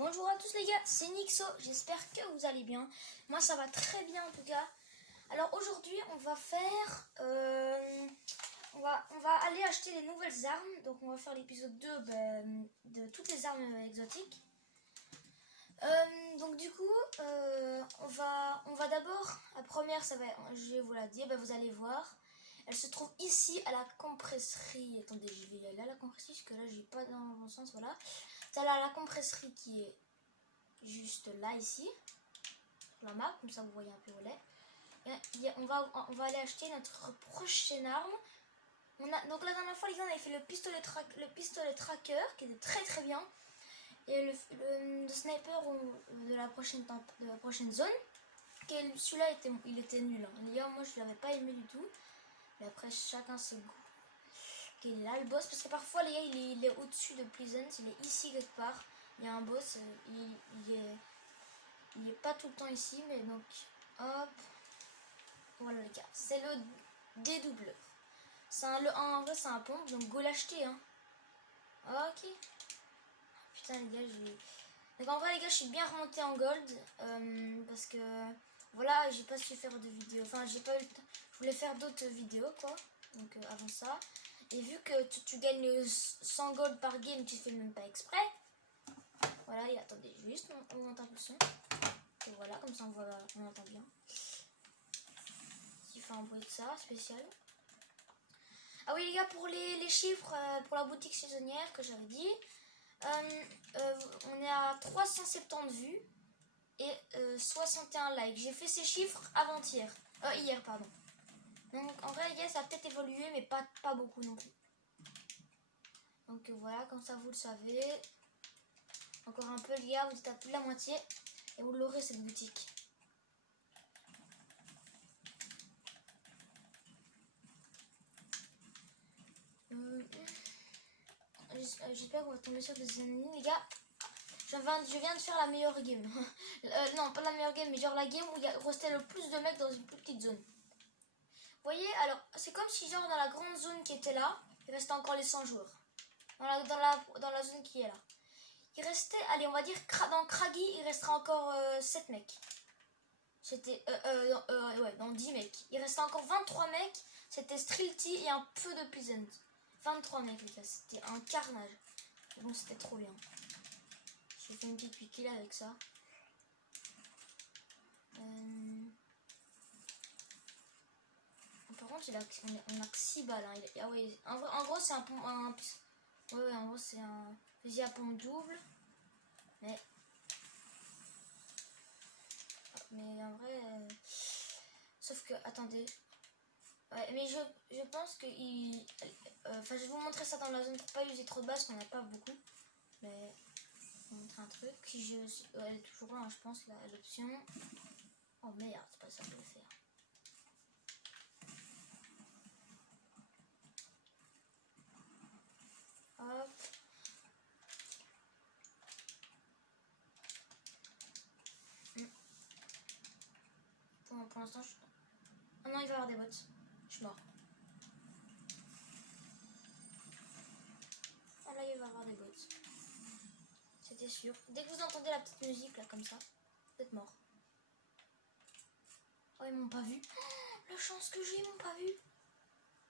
Bonjour à tous les gars, c'est Nixo, j'espère que vous allez bien. Moi ça va très bien en tout cas. Alors aujourd'hui on va faire, on va aller acheter des nouvelles armes. Donc on va faire l'épisode 2 de toutes les armes exotiques. Donc du coup on va d'abord, la première ça va, je vais vous la dire, vous allez voir. Elle se trouve ici à la compresserie. Attendez, je vais y aller à la compresserie parce que là j'ai pas dans le bon sens, voilà. C'est là la compresserie qui est juste là ici sur la map, comme ça vous voyez un peu où elle est. On va aller acheter notre prochaine arme. Donc la dernière fois les gars on avait fait le pistolet tracker qui était très très bien, et le sniper de la prochaine zone, celui-là il était nul hein. Les gars, moi je l'avais pas aimé du tout, mais après chacun ses goûts. Il est là le boss, parce que parfois les gars il est au-dessus de Pleasant, il est ici quelque part. Il y a un boss, il est pas tout le temps ici, mais donc hop, voilà les gars, c'est le dédoubleur. En vrai c'est un pompe, donc go l'acheter hein. Ok. Putain les gars, donc en vrai les gars je suis bien remonté en gold, parce que voilà, j'ai pas su faire de vidéos, enfin j'ai pas eu le temps, je voulais faire d'autres vidéos quoi, donc avant ça. Et vu que tu gagnes 100 gold par game, tu fais même pas exprès. Voilà, et attendez juste, on monte un peu le son. Et voilà, comme ça on entend bien. Il fait un bruit de ça, spécial. Ah oui les gars, pour les chiffres, pour la boutique saisonnière que j'avais dit, on est à 370 vues et 61 likes. J'ai fait ces chiffres avant-hier, hier pardon. Donc en vrai les gars, ça a peut-être évolué, mais pas beaucoup non plus. Donc voilà, comme ça vous le savez. Encore un peu les gars, vous êtes à plus de la moitié et vous l'aurez cette boutique. J'espère qu'on va tomber sur des ennemis les gars. Je viens de faire la meilleure game. Non, pas la meilleure game, mais genre la game où il restait le plus de mecs dans une plus petite zone. Vous voyez, alors c'est comme si genre dans la grande zone qui était là, il restait encore les 100 joueurs. Dans la zone qui est là. Il restait, allez on va dire dans Craggy, il restera encore 7 mecs. C'était, ouais, dans 10 mecs. Il restait encore 23 mecs, c'était Strilty et un peu de Pleasant. 23 mecs les gars, c'était un carnage. Mais bon, c'était trop bien. J'ai fait une petite piquille avec ça. Par contre, on a que 6 balles. Hein. Ah ouais, en gros, c'est ouais, en gros, c'est un fusil à pompe double. Mais en vrai... sauf que, attendez. Ouais, mais je pense que... Enfin, je vais vous montrer ça dans la zone pour pas user trop de base, qu'on n'a pas beaucoup. Mais... Je vais vous montrer un truc. Elle est toujours là, hein, je pense, l'option. Oh merde, c'est pas ça que je vais faire. Hop. Pour l'instant, oh non, il va y avoir des bots. Je suis mort. Ah là, il va y avoir des bots. C'était sûr. Dès que vous entendez la petite musique, là, comme ça, vous êtes mort. Oh, ils m'ont pas vu. Oh, la chance que j'ai, ils m'ont pas vu.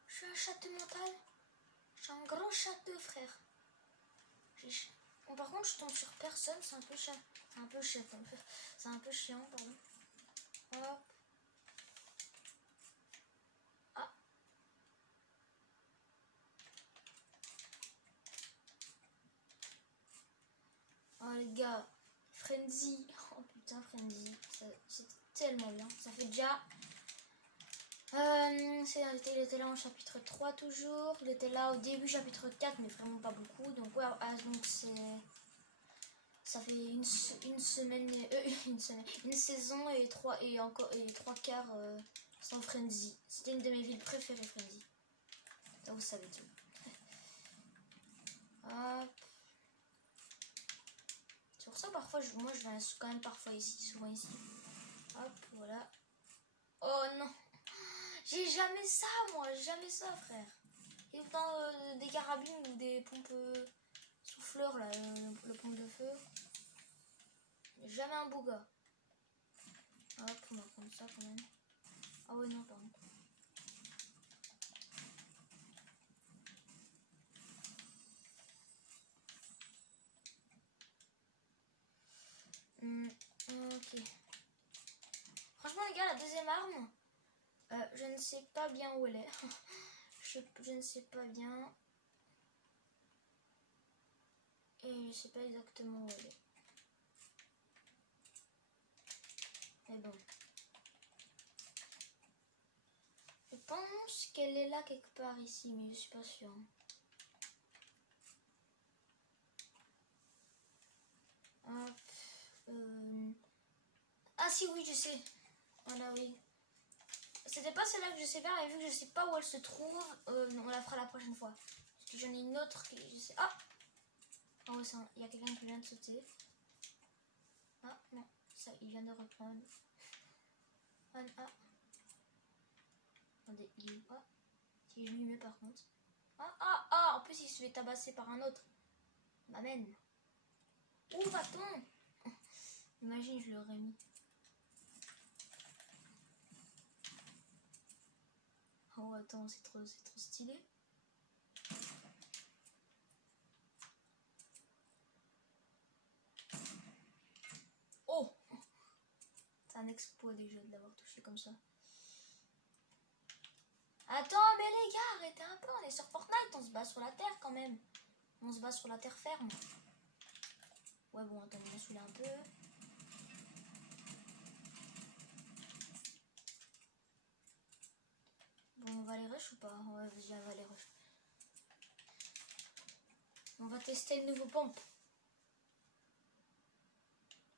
Je suis un château mental. Je suis un grand château, frère. Bon, par contre, je tombe sur personne, c'est un peu chiant. C'est un peu chiant, pardon. Hop. Ah. Oh les gars, Frenzy. Oh putain, Frenzy. C'est tellement bien. Ça fait déjà... il était là en chapitre 3 toujours. Il était là au début chapitre 4, mais vraiment pas beaucoup. Donc ouais, donc c'est... Ça fait une semaine, une saison et trois quarts sans Frenzy. C'était une de mes villes préférées, Frenzy. Ça vous savez tout. Hop. C'est pour ça parfois, moi je viens quand même parfois ici, souvent ici. Hop, voilà. Oh non, j'ai jamais ça moi, j'ai jamais ça frère. Et autant des carabines ou des pompes souffleurs là, le pompe de feu. Jamais un bouga. Hop, on va prendre ça quand même. Ah ouais, non, pardon. Ok. Franchement, les gars, la deuxième arme, je ne sais pas bien où elle est. je ne sais pas bien. Et je sais pas exactement où elle est. Mais bon. Je pense qu'elle est là quelque part ici, mais je suis pas sûre. Hop. Ah si, oui, je sais. Voilà, oui. C'était pas celle-là que je sais faire, mais vu que je sais pas où elle se trouve, on la fera la prochaine fois. Parce que j'en ai une autre que je sais. Ah! Oh, il y a quelqu'un qui vient de sauter. Ah, non. Ça, il vient de reprendre. Ah. Attendez, il est où? Ah. Il est allumé par contre. Ah! En plus, il se fait tabasser par un autre. M'amène. Où va-t-on? Imagine, je l'aurais mis. Oh, attends, c'est trop stylé. Oh! C'est un exploit déjà de l'avoir touché comme ça. Attends, mais les gars, arrêtez un peu, on est sur Fortnite, on se bat sur la terre quand même. On se bat sur la terre ferme. Ouais, bon, attends, on va saouler un peu. Bon, on va les rush ou pas? Ouais, vas-y, on va les rush. On va tester le nouveau pompe.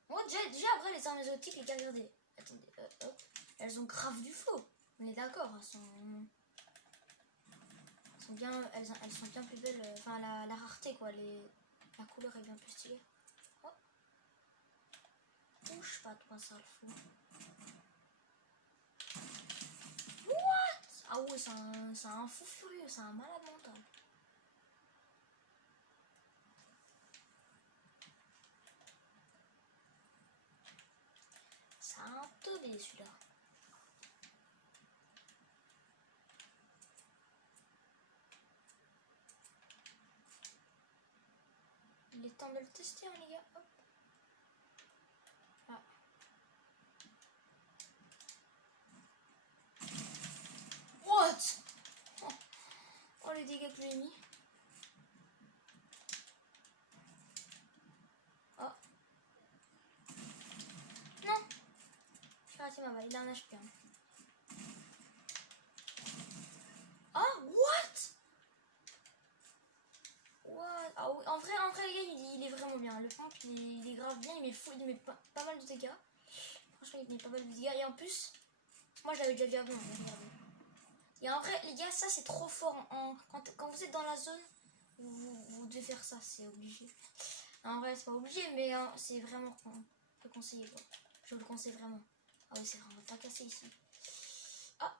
Moi, déjà après les armes exotiques, les gars, regardez. Attendez, hop. Elles ont grave du flow. On est d'accord, elles sont bien, elles sont bien plus belles. Enfin, la rareté, quoi. La couleur est bien plus stylée. Oh. Touche pas, toi, ça, le fou. What? Ah ouais, c'est un fou furieux, c'est un malade mental. C'est un teubé, celui-là. Il est temps de le tester, hein, les gars. Hop. Ah. What? Oh, les dégâts que je lui ai mis. Oh. Non. J'ai raté ma balle. Il a un HP. Hein. Ah, what? What? Ah oui, en vrai, les gars, il est vraiment bien. Le pompe, il est grave bien. Il met pas mal de dégâts. Franchement, il met pas mal de dégâts. Et en plus, moi, je l'avais déjà vu avant. Et en vrai, les gars, ça, c'est trop fort. Quand vous êtes dans la zone, vous devez faire ça. C'est obligé. En vrai, c'est pas obligé, mais hein, c'est vraiment conseillé, quoi. Je vous le conseille vraiment. Ah oui, c'est vrai, on va pas casser ici. Ah!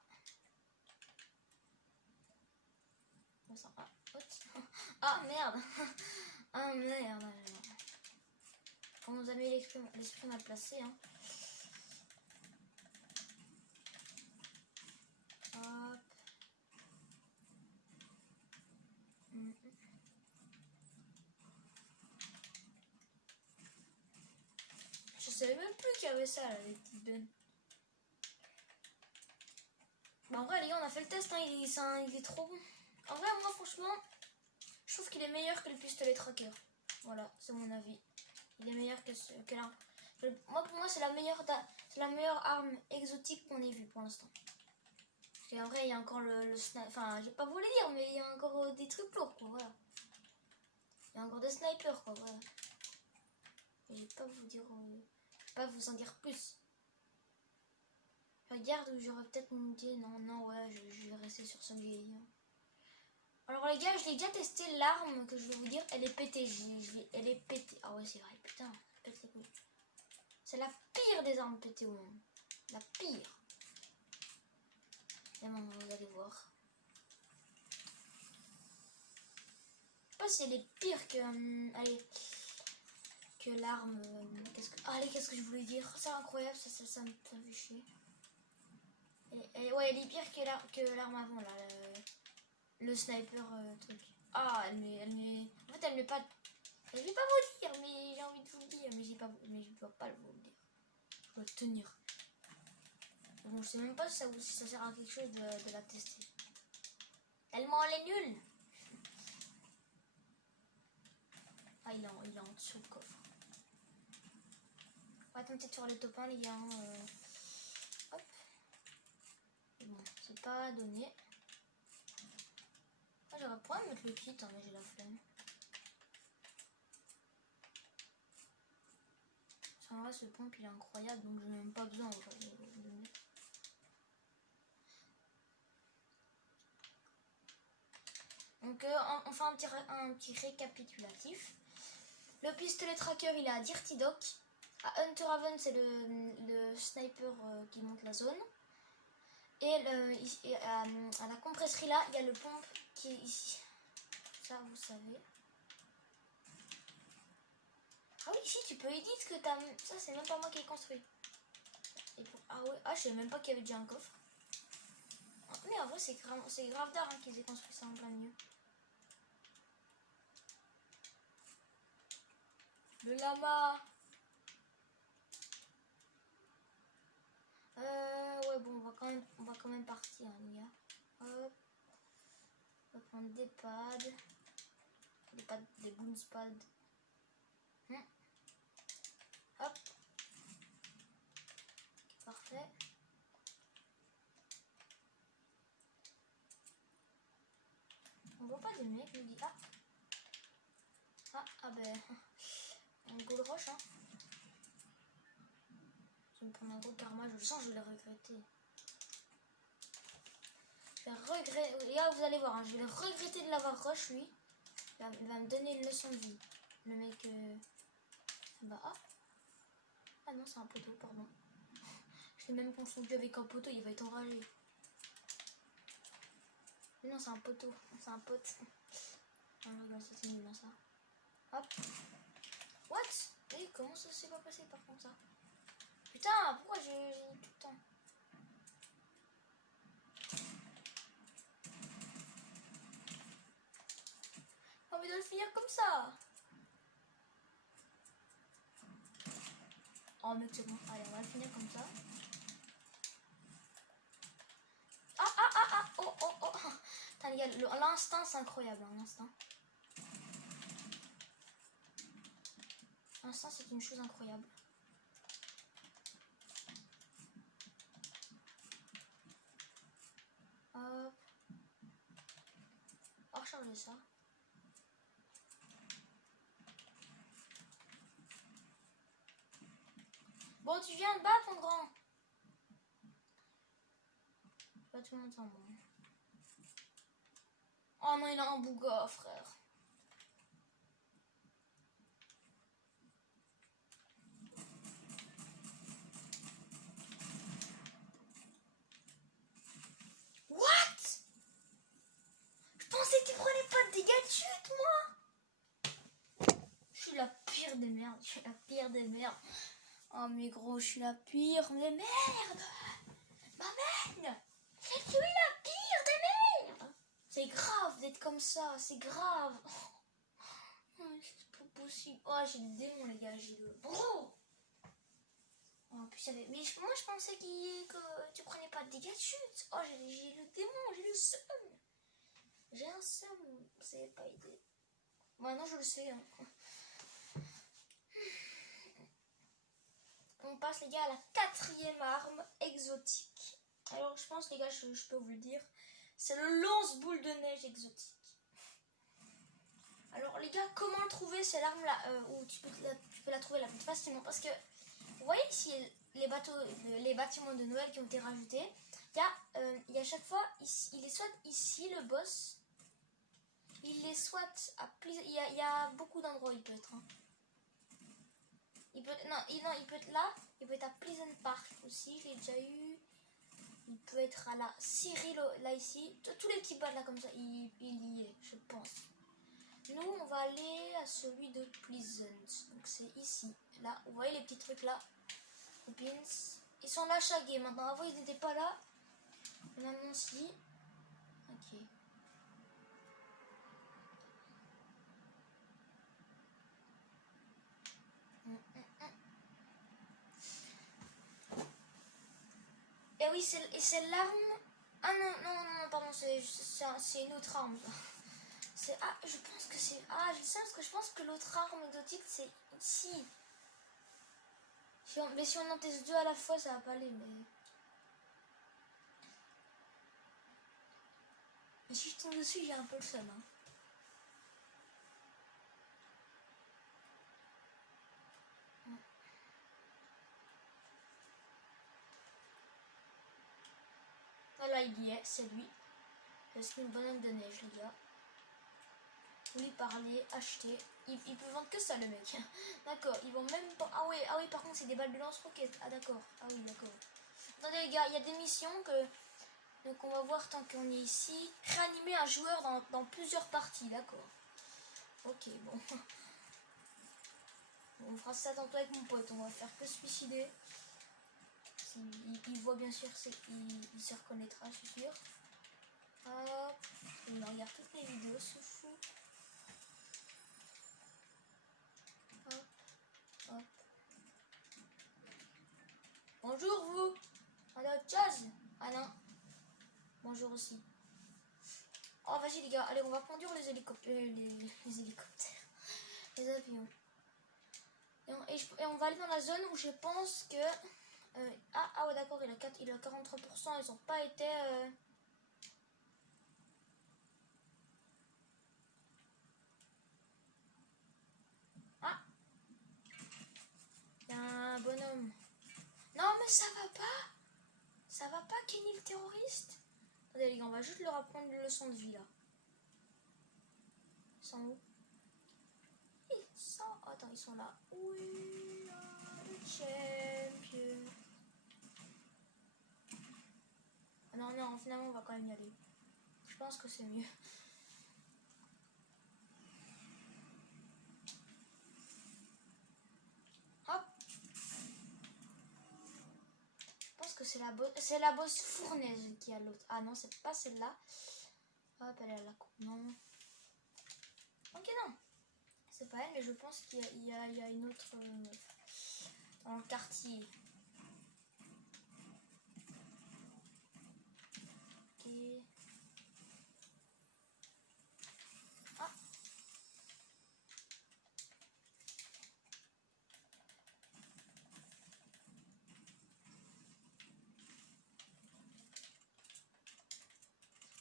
Ah, merde! Ah, merde! On nous a mis l'esprit mal placé, hein. Hop. Je savais même plus qu'il y avait ça, là, les petites bennes. Bah, en vrai, les gars, on a fait le test, hein, il est trop bon. En vrai, moi, franchement, je trouve qu'il est meilleur que le pistolet tracker. Voilà, c'est mon avis. Il est meilleur que l'arme. Pour moi, c'est la meilleure arme exotique qu'on ait vue pour l'instant. Et en vrai, il y a encore le sniper. Enfin, je vais pas vous le dire, mais il y a encore des trucs lourds, quoi. Voilà. Il y a encore des snipers, quoi. Voilà. Et je vais pas vous dire. Pas vous en dire plus. Regarde où j'aurais peut-être une idée. Non, ouais, je vais rester sur ce vieil. Alors les gars, je l'ai déjà testé, l'arme que je vais vous dire, elle est pétée. Elle est pétée. Ah ouais, c'est vrai, putain, pète les couilles. C'est la pire des armes pétées au monde. La pire. Vraiment, vous allez voir. Je sais pas si elle est pire que... allez. que l'arme... qu'est-ce que je voulais dire? C'est incroyable, ça me fait chier. Ouais, elle est pire que l'arme avant, là. Le sniper truc. Ah, elle met... En fait, elle met pas... Je vais pas vous le dire, mais j'ai envie de vous le dire. Mais je dois pas vous le dire. Je dois le tenir. Bon, je sais même pas si ça sert à quelque chose de la tester. Tellement elle est nulle. Ah, il est en dessous le coffre. On va tenter de faire le top 1, les gars. Hop. Bon, c'est pas donné. Ah, j'aurais pas mettre le kit, hein, mais j'ai la flemme. En vrai, ce pompe il est incroyable, donc je n'ai même pas besoin de le mettre. Donc, on fait un petit récapitulatif. Le pistolet tracker il est à Dirty Dock. À Hunter Haven, c'est le sniper qui monte la zone. Et à la compresserie là, il y a le pompe qui est ici. Ça, vous savez. Ah oui, ici tu peux éditer ce que t'as. Ça, c'est même pas moi qui ai construit. Ah ouais, je savais même pas qu'il y avait déjà un coffre. Mais en vrai, c'est grave d'art qu'ils aient construit ça en plein milieu. Le lama. Ouais, bon, on va quand même partir, hein, les gars. Hop. On va prendre des pads. Des boons pads. Hop. Parfait. On voit pas des mecs, me dit ah ben. Un gold rush, hein. Je vais me prendre un gros karma, je le sens, je vais le regretter. Je vais regretter. Les gars, vous allez voir, hein, je vais le regretter de l'avoir rush, lui. Il va me donner une leçon de vie. Le mec. Bah, ah non, c'est un poteau, pardon. Je l'ai même confondu avec un poteau, il va être enragé. Mais non, c'est un poteau, c'est un pote. Non, je rigole, ça c'est nul, ça. Hop. What? Et comment ça s'est pas passé par contre ça? Putain, pourquoi j'ai tout le temps? J'ai envie de le finir comme ça. Oh mec, c'est bon. Allez, on va le finir comme ça. Oh. Putain, les gars, l'instinct, c'est incroyable, hein, l'instinct. L'instinct, c'est une chose incroyable. Hop. On va recharger ça. Bon, tu viens de battre, mon grand. Pas tout le monde s'en bon. Oh non, il a un bouga, frère. What? Je pensais qu'il prenait pas de dégâts de chute, moi. Je suis la pire des merdes. Oh mais gros, je suis la pire des merdes. Maman, je suis la pire des merdes. C'est grave d'être comme ça, c'est grave. Oh, c'est pas possible. Oh, j'ai le démon, les gars, j'ai le bro. Oh, en plus, mais moi, je pensais que tu prenais pas de dégâts de chute. Oh, j'ai le démon, j'ai le seum. J'ai un seum, ça n'a pas aidé. Maintenant, je le sais. Hein. On passe, les gars, à la 4e arme exotique. Alors, je pense, les gars, je peux vous le dire. C'est le lance-boule de neige exotique. Alors, les gars, comment le trouver? C'est l'arme là où tu peux la trouver la plus facilement. Parce que, vous voyez ici les bâtiments de Noël qui ont été rajoutés. Il y a chaque fois, il est soit ici le boss. Il est soit à il y a beaucoup d'endroits où il peut être. Hein. Il peut être là. Il peut être à Pleasant Park aussi. Je l'ai déjà eu. Il peut être à la Cyril là ici. Tous les petits boss là comme ça. Il y est, je pense. Nous, on va aller à celui de Pleasant. Donc c'est ici. Là, vous voyez les petits trucs là. Pins. Ils sont là chaque game maintenant. Avant, ils n'étaient pas là. Maintenant, si. Ok. Et oui, c'est l'arme. Ah non, non, non, pardon, c'est une autre arme. Ah, je pense que c'est... Ah, je sais parce que je pense que l'autre arme exotique, c'est ici. Mais si on en teste deux à la fois, ça va pas aller, mais... Et si je tombe dessus, j'ai un peu le seum, hein. Voilà, il y est, c'est lui. C'est une bonhomme de neige, les gars. Vous lui parler, acheter. Il peut vendre que ça, le mec. D'accord, ils vont même pas... Ah oui, par contre, c'est des balles de lance-roquettes. Ah d'accord, ah oui, d'accord. Attendez, les gars, il y a des missions que... Donc on va voir tant qu'on est ici. Réanimer un joueur dans plusieurs parties, d'accord. Ok, bon. On fera ça tantôt avec mon pote, on va faire que se suicider. Il voit bien sûr, il se reconnaîtra, je suis sûr. Hop, il regarde toutes les vidéos, ce fou. Hop, hop. Bonjour vous. On a autre chose? Ah non. Bonjour aussi. Oh vas-y les gars, allez on va conduire les hélicoptères. Les hélicoptères. Les avions. Et on va aller dans la zone où je pense que... ah ouais d'accord, il a 43%, ils n'ont pas été... Ah, il y a un bonhomme. Non mais ça va pas. Ça va pas Kenny le terroriste. Attendez les gars, on va juste leur apprendre une leçon de vie là. Ils sont où? Attends, ils sont là. Oui, le champion. Ah non, non, finalement on va quand même y aller. Je pense que c'est mieux. Hop. Je pense que c'est la bosse fournaise qui a l'autre. Ah non, c'est pas celle-là. Hop, elle est là. Non. Ok, non. C'est pas elle, mais je pense qu'il y a une autre dans le quartier. Ok. Ah.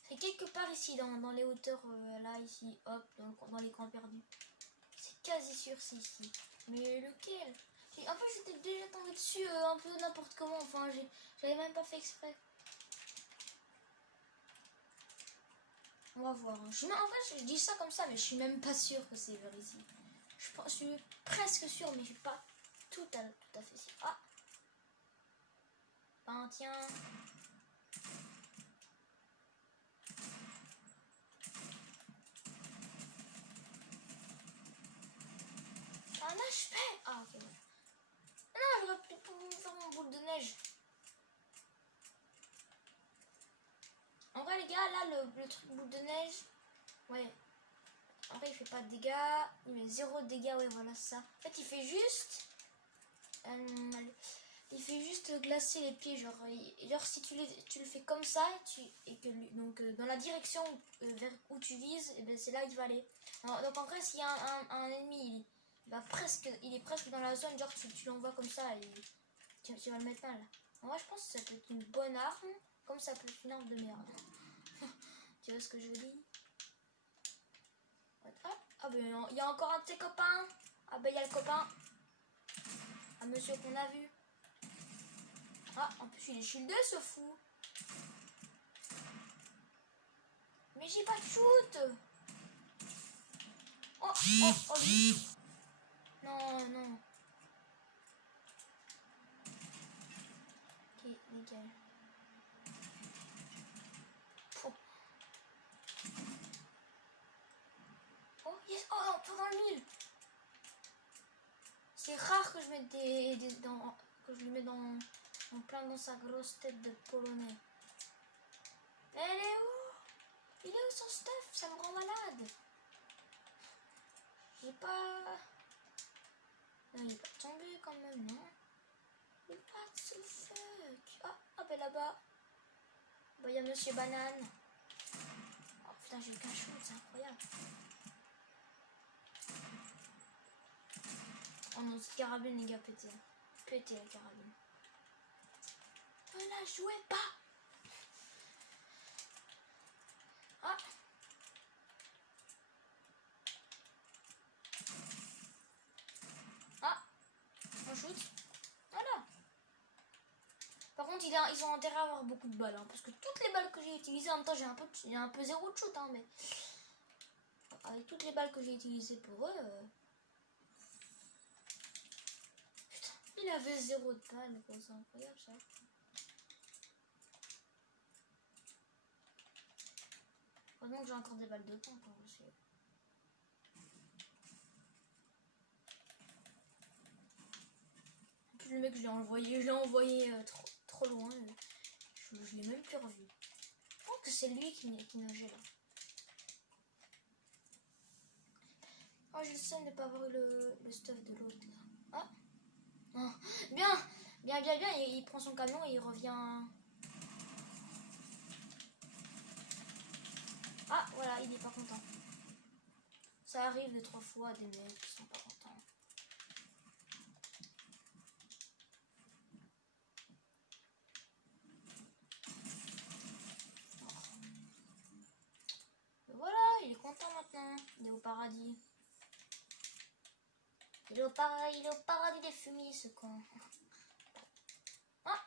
C'est quelque part ici, dans les hauteurs, là, ici, hop, dans les coins perdus. C'est quasi sûr, c'est ici. Mais lequel? En fait, j'étais déjà tombé dessus un peu n'importe comment. Enfin, j'avais même pas fait exprès. On va voir. Hein. En fait, je dis ça comme ça, mais je suis même pas sûre que c'est vers ici. Je suis presque sûre, mais je suis pas tout à fait sûre. Ah! Ben, tiens. Un HP! Ah, ok, voilà. Non, j'aurais pu faire mon boule de neige. En vrai, les gars, là, le truc boule de neige, ouais. En vrai, il fait pas de dégâts. Il met 0 de dégâts, ouais, voilà, ça. En fait, il fait juste... il fait juste glacer les pieds. Genre si tu le fais comme ça, et que donc dans la direction vers où tu vises, et ben, c'est là qu'il va aller. Alors, donc en vrai, s'il y a un ennemi, il est presque dans la zone, genre tu l'envoies comme ça, et tu vas le mettre mal. En vrai, je pense que ça peut être une bonne arme, comme ça peut être une arme de merde. Tu vois ce que je dis? Ah ben il y a encore un de ses copains. Ah ben il y a le copain. Un monsieur qu'on a vu. Ah, en plus il est shieldé ce fou. Mais j'ai pas de shoot. Oh, oh, oh. Non, non. Ok, nickel. Oh, Yes. Oh non, pas dans le mille. C'est rare que je mette que je lui mette en plein dans sa grosse tête de polonais. Mais elle est où? Il est où son stuff? Ça me rend malade. J'ai pas... Non, il est pas tombé quand même, non? Mais what the fuck? Ah, ben là-bas. Bah, il y a Monsieur Banane. Oh putain, j'ai qu'un shoot, c'est incroyable. Oh non, cette carabine, les gars, pété. Pété la carabine. Ne la jouez pas! Ah! Ah! On shoot. Voilà. Par contre, ils ont intérêt à avoir beaucoup de balles. Hein, parce que toutes les balles que j'ai utilisées, en même temps, j'ai un peu zéro de shoot. Hein, mais avec toutes les balles que j'ai utilisées pour eux... Putain, il avait zéro de balles. C'est incroyable ça. Heureusement que j'ai encore des balles de temps quand aussi. En plus, le mec, je l'ai envoyé trop loin. Je l'ai même plus revu. Je pense que c'est lui qui nageait là. Oh, j'ai le seum de ne pas avoir eu le stuff de l'autre là. Ah, bien, il prend son camion et il revient. Ah, voilà, il est pas content. Ça arrive 2-3 fois des mecs qui sont pas contents. Et voilà, il est content maintenant. Il est au paradis. Il est au paradis des fumis, ce con. Ah,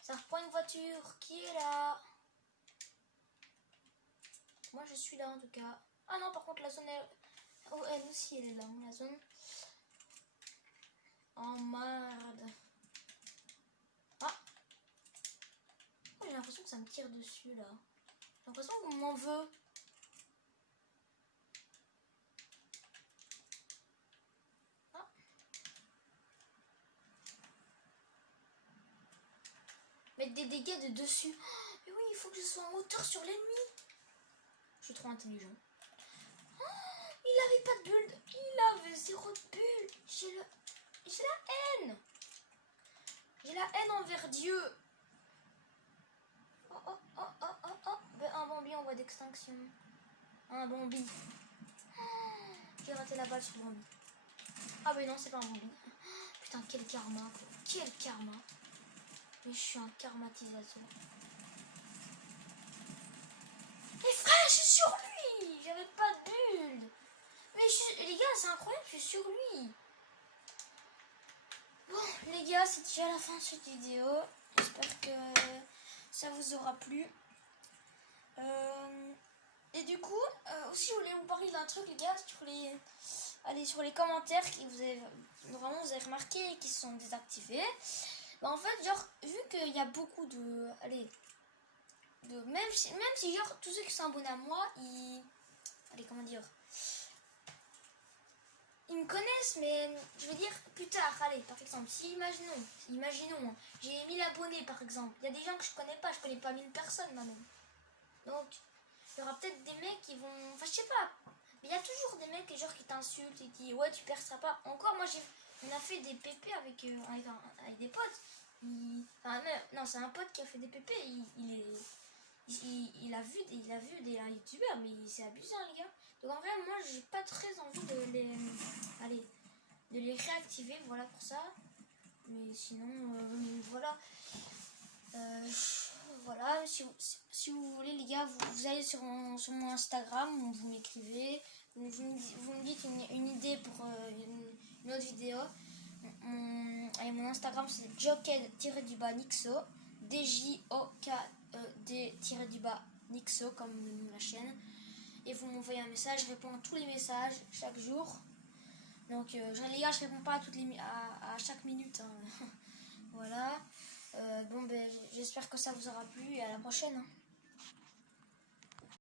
ça reprend une voiture. Qui est là? Moi, je suis là en tout cas. Ah non, par contre, la zone est... Oh, elle aussi, elle est là, la zone. Oh, merde. Ah. Oh, j'ai l'impression que ça me tire dessus, là. J'ai l'impression qu'on m'en veut. Ah. Mettre des dégâts de dessus. Oh, mais oui, il faut que je sois en hauteur sur l'ennemi. Je suis trop intelligent. Oh, il avait pas de bulle. Il avait zéro de bulle. J'ai la haine. J'ai la haine envers Dieu. Oh. Ben, un Bambi en voie d'extinction. Un Bambi. Oh, j'ai raté la balle sur le Bambi. Ah ben non, c'est pas un Bambi. Putain, quel karma, quoi. Quel karma. Mais je suis un karmatisateur. Mais frère, je suis sur lui. J'avais pas de bulle. Mais les gars, c'est incroyable, je suis sur lui. Bon, les gars, c'est déjà la fin de cette vidéo. J'espère que ça vous aura plu. Et du coup, aussi, je voulais vous parler d'un truc, les gars, sur les commentaires qui vous avez remarqué qui se sont désactivés. Bah, en fait, genre, vu qu'il y a beaucoup de... même si genre, tous ceux qui sont abonnés à moi, comment dire... Ils me connaissent, mais je veux dire, plus tard, allez, par exemple, si imaginons, j'ai 1000 abonnés par exemple, il y a des gens que je connais pas 1000 personnes moi-même. Donc, il y aura peut-être des mecs qui vont, enfin je sais pas, mais il y a toujours des mecs genre qui t'insultent et qui, ouais, tu perceras pas. Encore, moi, on a fait des PP avec des potes. Non, c'est un pote qui a fait des PP, il a vu des youtubeurs, mais c'est abusé, hein, les gars. Donc en vrai, moi, j'ai pas très envie de les réactiver, voilà pour ça. Mais sinon, voilà. Voilà, si vous voulez, les gars, vous allez sur mon Instagram, vous m'écrivez, vous me dites une idée pour une autre vidéo. Mon Instagram, c'est joked-nixo, DJOKD-nixo, comme la chaîne. Et vous m'envoyez un message, je réponds à tous les messages chaque jour. Donc les gars, je réponds pas à chaque minute. Hein. Voilà. Bon, ben, j'espère que ça vous aura plu et à la prochaine. Hein.